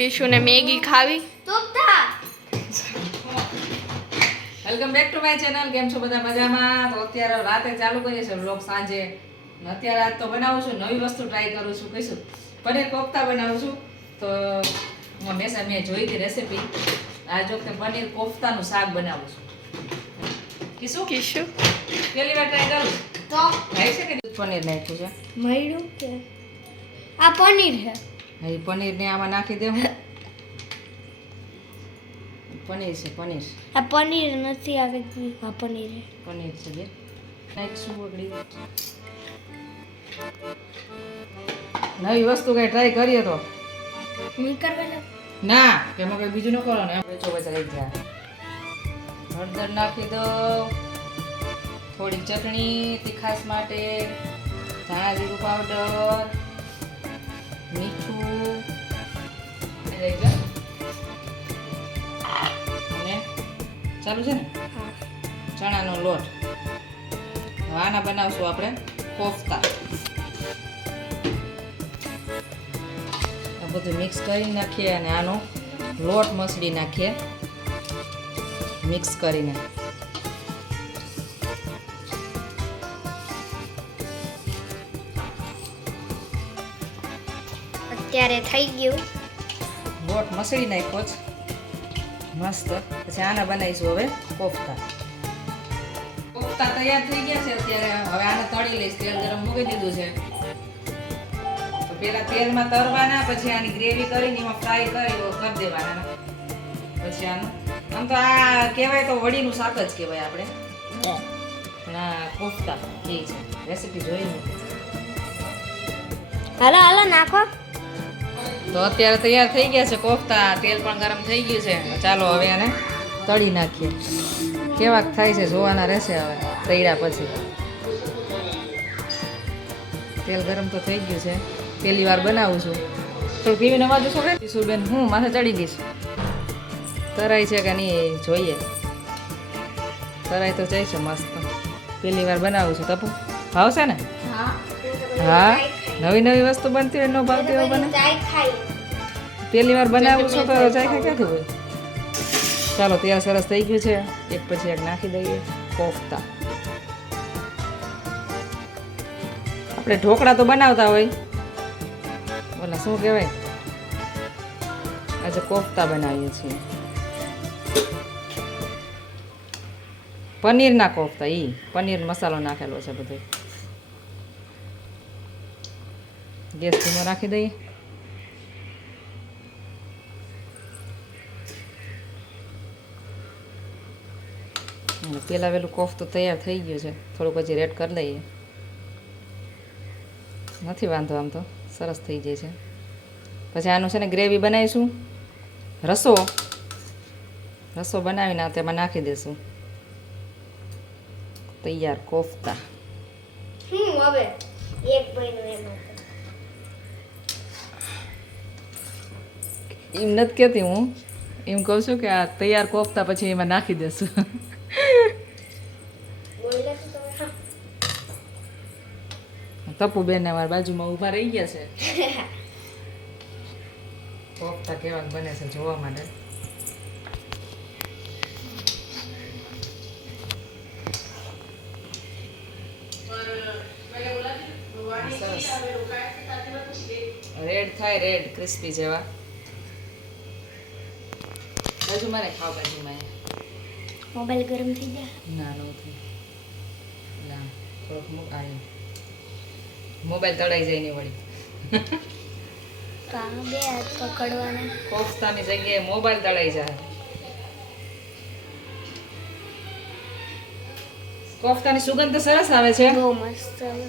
કેશુ ને મેગી ખાવી welcome back to my channel. કેમ છો બધા? મજામાં? તો અત્યારે રાતે ચાલુ કરીએ છીએ વ્લોગ સાંજે. અત્યારે આજ તો બનાવું છું, નવી વસ્તુ ટ્રાય કરું છું. કહીશું પનીર કોફતા બનાવું છું. તો હંમેશા મેં જોઈ હતી રેસીપી. આજ વખતે પનીર કોફતાનું શાક બનાવું છું. કેશુ પહેલી વાર ટ્રાય કરું તો થાય છે કે પનીર નાખ્યું છે મળ્યું કે આ પનીર છે. હા, એ પનીરને આમાં નાખી દે. હું પનીર છે, પનીર આ પનીર નથી આવે કે આ પનીર છે. પનીર છે બે નાખશું. વગડી નવી વસ્તુ કઈ ટ્રાય કરીએ તો નહીં કરવાના ના કે એમાં કઈ બીજું ન કરવાનું. આપણે ચોબચા રહી ગયા. હળદર નાખી દો, થોડી ચટણી તીખાસ માટે, ધાણા જીરું પાવડર, મીઠું રહી ગયું. અને ચાલુ છે ને ચણાનો લોટ. હવે આના બનાવશું આપણે કોફતા. આ બધું મિક્સ કરી નાખીએ અને આનો લોટ મસળી નાખીએ મિક્સ કરીને. અત્યારે થઈ ગયું. લોટ મસળી નાખ્યો છે મસ્ત. પછી આના બનાવીશું હવે કોફતા. કોફતા તૈયાર થઈ ગયા છે અત્યારે. હવે આને તળી લઈશ. તેલ ગરમ મૂકી દીધું છે. તો પેલા તેલમાં તરવાના, પછી આની ગ્રેવી કરીને એમાં ફ્રાય કરી દેવાના. પછી આનું આમ તો આ કહેવાય તો વડીનું શાક જ કહેવાય આપણે, પણ આ કોફતા એ છે. રેસીપી જોઈ ને હાલો હાલો નાખો. તો અત્યારે તૈયાર થઈ ગયા છે કોફતા. તેલ પણ ગરમ થઈ ગયું છે. ચાલો હવે આને તળી નાખીએ. કેવાક થાય છે જોવાના રહેશે. હવે તળ્યા પછી તેલ ગરમ તો થઈ ગયું છે. પહેલી વાર બનાવું છું. થોડું પીવીને અવાજ શું કરીશું બેન? હું માથે ચડી દઈશ. તરાય છે કે નહીં જોઈએ. તરાય તો જાય છે મસ્ત. પહેલી વાર બનાવું છું. તપુ ભાવશે ને? હા, નવી નવી વસ્તુ બનતી હોય ન ભાવતી હોય બને. પહેલી વાર બનાવું છું તો ચાય ક્યાંથી હોય. ચાલો તૈયાર સરસ થઈ ગયું છે. એક પછી એક નાખી દઈએ કોફતા. આપણે ઢોકળા તો બનાવતા હોય, ઓલા શું કહેવાય, આજે કોફતા બનાવીએ છીએ. પનીરના કોફતા. પનીર મસાલો નાખેલો છે બધો. ગેસ ધીમો રાખી દઈએ. પેલા વેલું કોફતું તૈયાર થઈ ગયું છે. થોડુંક હજી રેડ કરી લઈએ. નથી વાંધો, આમ તો સરસ થઈ જાય છે. પછી આનું છે ને ગ્રેવી બનાવીશું. રસો બનાવીને તેમાં નાખી દઈશું. તૈયાર કોફતા. હવે એક ભાઈનું એમ નથી કહેતી હું, એમ કહું છું કે આ તૈયાર કોફતા પછી એમાં નાખી દેશું. તપુ બેન અમારી બાજુમાં ઊભા રહી ગયા છે. કોફતા કેવા બને છે જોવા માટે. રેડ થાય, રેડ ક્રિસ્પી જેવા. બાજુ મારે ખાવ, બાજુ મારે મોબાઈલ ગરમ થઈ ગયા. ના નો થઈ. ના થોડોક મોબાઈલ તળાઈ જાય ને વળી. કાં બે હાથ પકડવાના. કોફતાની જગ્યાએ મોબાઈલ તળાઈ જાય. કોફતાની સુગંધ તો સરસ આવે છે. બહુ મસ્ત આવે.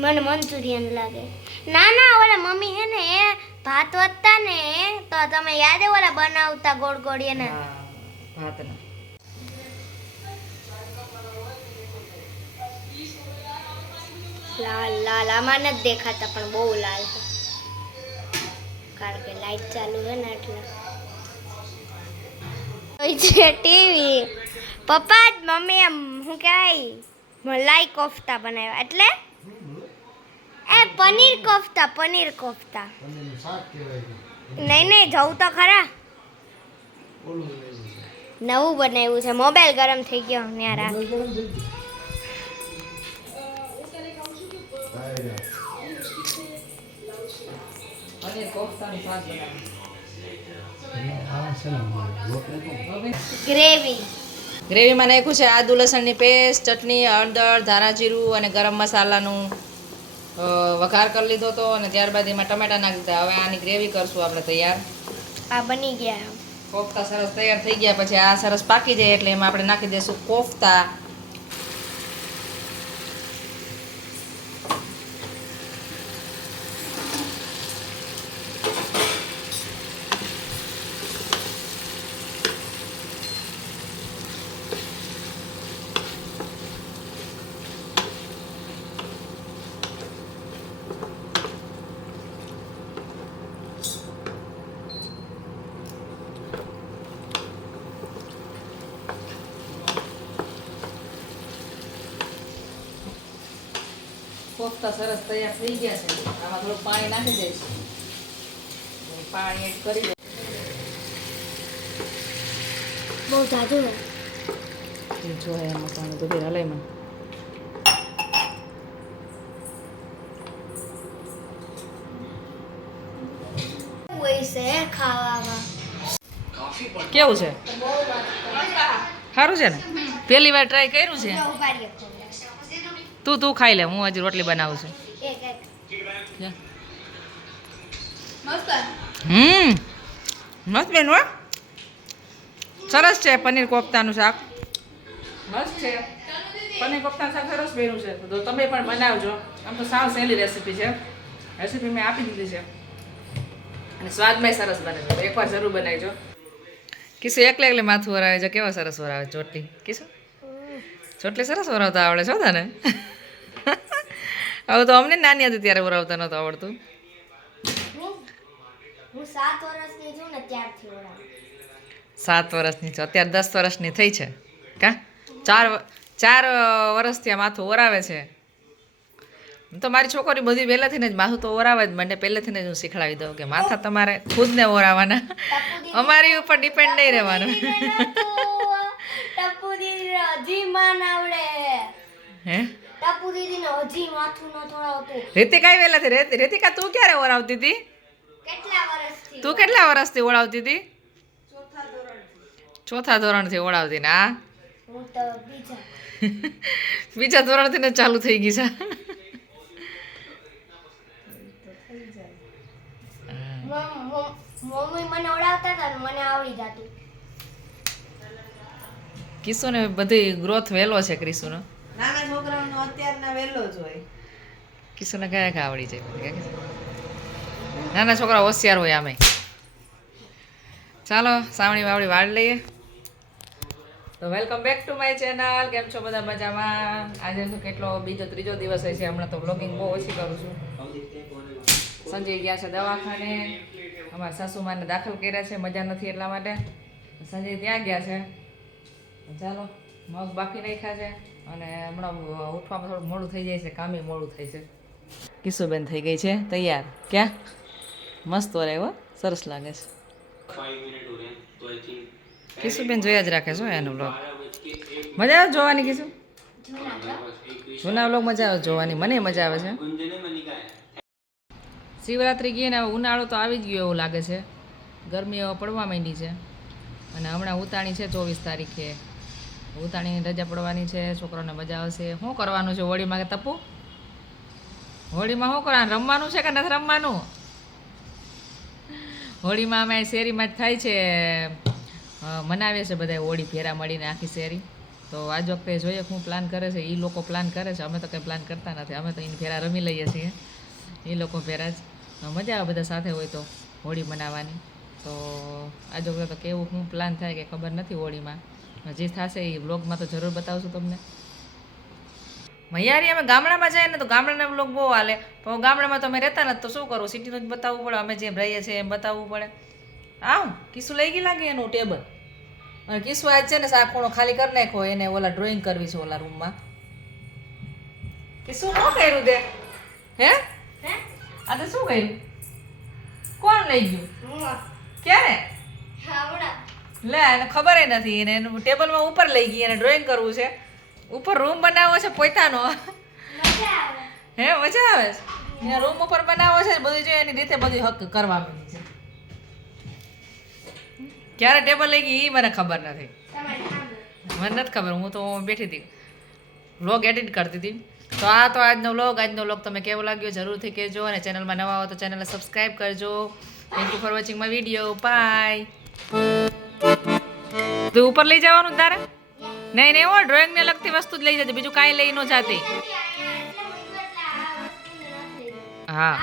મને મંચુરિયન લાગે. ના ના, ઓલા મમ્મી હે ને એ ભાત વધતા ને તો તમે યાદ હે ઓલા બનાવતા ગોળ ગોળ એને. ભાતના લાલ લાલ આમાં નથી દેખાતા પણ બહુ લાલ છે, કારણ કે લાઈટ ચાલુ છે ને એટલે. છે ટીવી. પપ્પા જ મમ્મી એમ શું કહેવાય મલાઈ કોફતા બનાવ્યા એટલે એ પનીર કોફતા પનીરનું શાક કહેવાય છે. નહીં જવું તો ખરા ઓલું લેવું છે. નવું બનાવ્યું છે મોબાઈલ ગરમ થઈ ગયો ત્યાં રાખ મોબાઈલ ગરમ થઈ ગયો. ભાઈ પનીર કોફતાનું શાક બનાવ્યું. આ છે ને લોટ નથી. ગ્રેવી ગ્રેવીમાં નાખ્યું છે આદુ લસણની પેસ્ટ, ચટણી, હળદર, ધાણા જીરું અને ગરમ મસાલાનું વઘાર કરી લીધો હતો અને ત્યારબાદ એમાં ટમેટા નાખી દીધા. હવે આની ગ્રેવી કરશું આપણે તૈયાર. આ બની ગયા કોફતા સરસ તૈયાર થઈ ગયા પછી આ સરસ પાકી જાય એટલે એમાં આપણે નાખી દઈશું કોફતા. કોફતા સરસ તૈયાર થઈ ગયા છે. આમાં થોડું પાણી નાખી દઈશ. પાણી એડ કરી દઈશ. બહુ જાજુ જો એમાં પાણી તો ફેર હલાઈમાં હોય છે ખાવામાં કેવું છે? સારું છે ને? પહેલી વાર ટ્રાય કર્યું છે. તું ખાઈ લે, હું હજી રોટલી બનાવું છું. જા. મસ્ત બેન હો, સરસ છે. પનીર કોફતાનું શાક મસ્ત છે. પનીર કોફતાનું શાક સરસ બન્યું છે. તો તમે પણ બનાવજો. આમ તો સાવ સહેલી રેસીપી છે. રેસીપી મેં આપી દીધી છે અને સ્વાદમાં સરસ બને છે. એકવાર જરૂર બનાવજો. કિશુ એકલે માથું વરાવે છે. કેવા સરસ વરાવે ચોટલી. કિશુ ચોટલી સરસ વરાવતા આવડે છો તને? હવે તો અમને નાની હતી ત્યારે વરાવતા નહોતું આવડતું. હું 7 વર્ષની છું ને ત્યારથી ઓળાવું. 7 વર્ષની છે, અત્યારે 10 વર્ષની થઈ છે. કા 4 વર્ષથી આ માથું ઓરાવે છે. તો મારી છોકરી બધી પહેલેથી જ માથું તો ઓરાવે જ મને પહેલેથી જ હું શીખડાવી દઉં કે માથા તમારે ખુદને ઓરાવાના, અમારી ઉપર ડિપેન્ડ નહીં રહેવાનું. ટપુ દીદી હજી માન આવડે. હે ટપુ દીદીને હજી માથું ન થોડાવતું. રીતિકા વહેલાથી રીતિકા તું ક્યારે ઓરાવતી હતી? કેટલા વર્ષથી? તું કેટલા વર્ષથી ઓળાવતી હતી? ચોથા ધોરણથી ઓળાવતી ને? આ હું તો બીજા ધોરણથી ને ચાલુ થઈ ગઈ છે. મમ્મી મને ઓળાવતા હતા ને મને આવડી જતું. કિશુને બધી ગ્રોથ વહેલો છે. કિશુનો નાના છોકરાઓનો અત્યારના વહેલો જ હોય. કિશુને કયા આવડી જાય? નાના છોકરા હોશિયાર હોય આમે. ચાલો સાવણી વાવણી વાળ લઈએ. તો welcome back to my channel. કેમ છો બધા? મજામાં? આજે તો કેટલો ત્રીજો દિવસ હોય છે. હમણાં તો બ્લોગિંગ બહુ ઓછી કરું છું. સંજય ગયા છે દવાખાને. અમારા સાસુમાને દાખલ કર્યા છે, મજા નથી એટલા માટે. સંજય ત્યાં ગયા છે. ચાલો મગ બાફી નાખ્યા છે અને હમણાં ઉઠવામાં થોડું મોડું થઈ જાય છે. કામે મોડું થાય છે. કિશુબેન થઈ ગઈ છે તૈયાર. ક્યાં મસ્ત વરાય, સરસ લાગે છે. કિશુબેન જોયા જ રાખે છો એનો બ્લોગ. મજા આવે જોવાની? કિશુ જૂના બ્લોગ મજા આવે જોવાની. મને મજા આવે છે. શિવરાત્રિ ગઈ ને ઉનાળો તો આવી જ ગયો એવું લાગે છે. ગરમી હવે પડવા માંડી છે અને હમણાં ઉતાણી છે 24 તારીખે. ઉતાણીની રજા પડવાની છે. છોકરાઓને મજા આવશે. શું કરવાનું છે હોળીમાં કે તપુ? હોળીમાં શું કરવાનું? રમવાનું છે કે નથી રમવાનું? હોળીમાં અમે શેરીમાં જ થાય છે, મનાવીએ છીએ બધા હોળી ભેરા મળીને આખી શેરી. તો આજ વખતે જોઈએ શું પ્લાન કરે છે. એ લોકો પ્લાન કરે છે, અમે તો કંઈ પ્લાન કરતા નથી. અમે તો એને ભેરા રમી લઈએ છીએ. એ લોકો ભેરા જ મજા આવે બધા સાથે હોય તો હોળી મનાવવાની. તો આજ વખતે તો કેવું શું પ્લાન થાય કે ખબર નથી. હોળીમાં જે થશે એ બ્લોગમાં તો જરૂર બતાવશું તમને. મૈયારી અમે ગામડામાં જાય ને તો ગામડાના બ્લોગ બહુ હાલે, પણ ગામડામાં તો અમે રહેતા નથી તો શું કરવું? સિટીનું જ બતાવવું પડે. અમે જેમ રહીએ છીએ એમ બતાવવું પડે. આવ કિસ્સુ લઈ ગઈ લાગે એનું ટેબલ. અને કિસ્સુ આજ છે ને સાફ ખૂણો ખાલી કરી નાખ્યો. એને ઓલા ડ્રોઈંગ કરવી છે ઓલા રૂમમાં. કિસ્સુ શું કર્યું તે? હે આ તો શું કર્યું? કોણ લઈ ગયું? ક્યારે? લે એને ખબર નથી. એને એનું ટેબલમાં ઉપર લઈ ગઈ. એને ડ્રોઈંગ કરવું છે. ઉપર રૂમ બનાવવો છે પોતાનો. હે મજા આવે છે. એને રૂમ ઉપર બનાવવો છે બધું જો એની રીતે બધું હક કરવા માંડી છે. ક્યારે ટેબલ લઈ ગઈ એ મને ખબર નથી. મને નથી ખબર. હું તો બેઠી હતી વ્લોગ એડિટ કરતી હતી. તો આ તો આજનો વ્લોગ તમે કેવો લાગ્યો જરૂરથી કહેજો. અને ચેનલમાં નવા હો તો ચેનલને સબસ્ક્રાઈબ કરજો. Thank you for watching my video. Bye. તું ઉપર લઈ જવાનું તારે? નહીં એવો ડ્રોઈંગને લગતી વસ્તુ જ લઈ જતી, બીજું કાંઈ લઈ ન જાતી. હા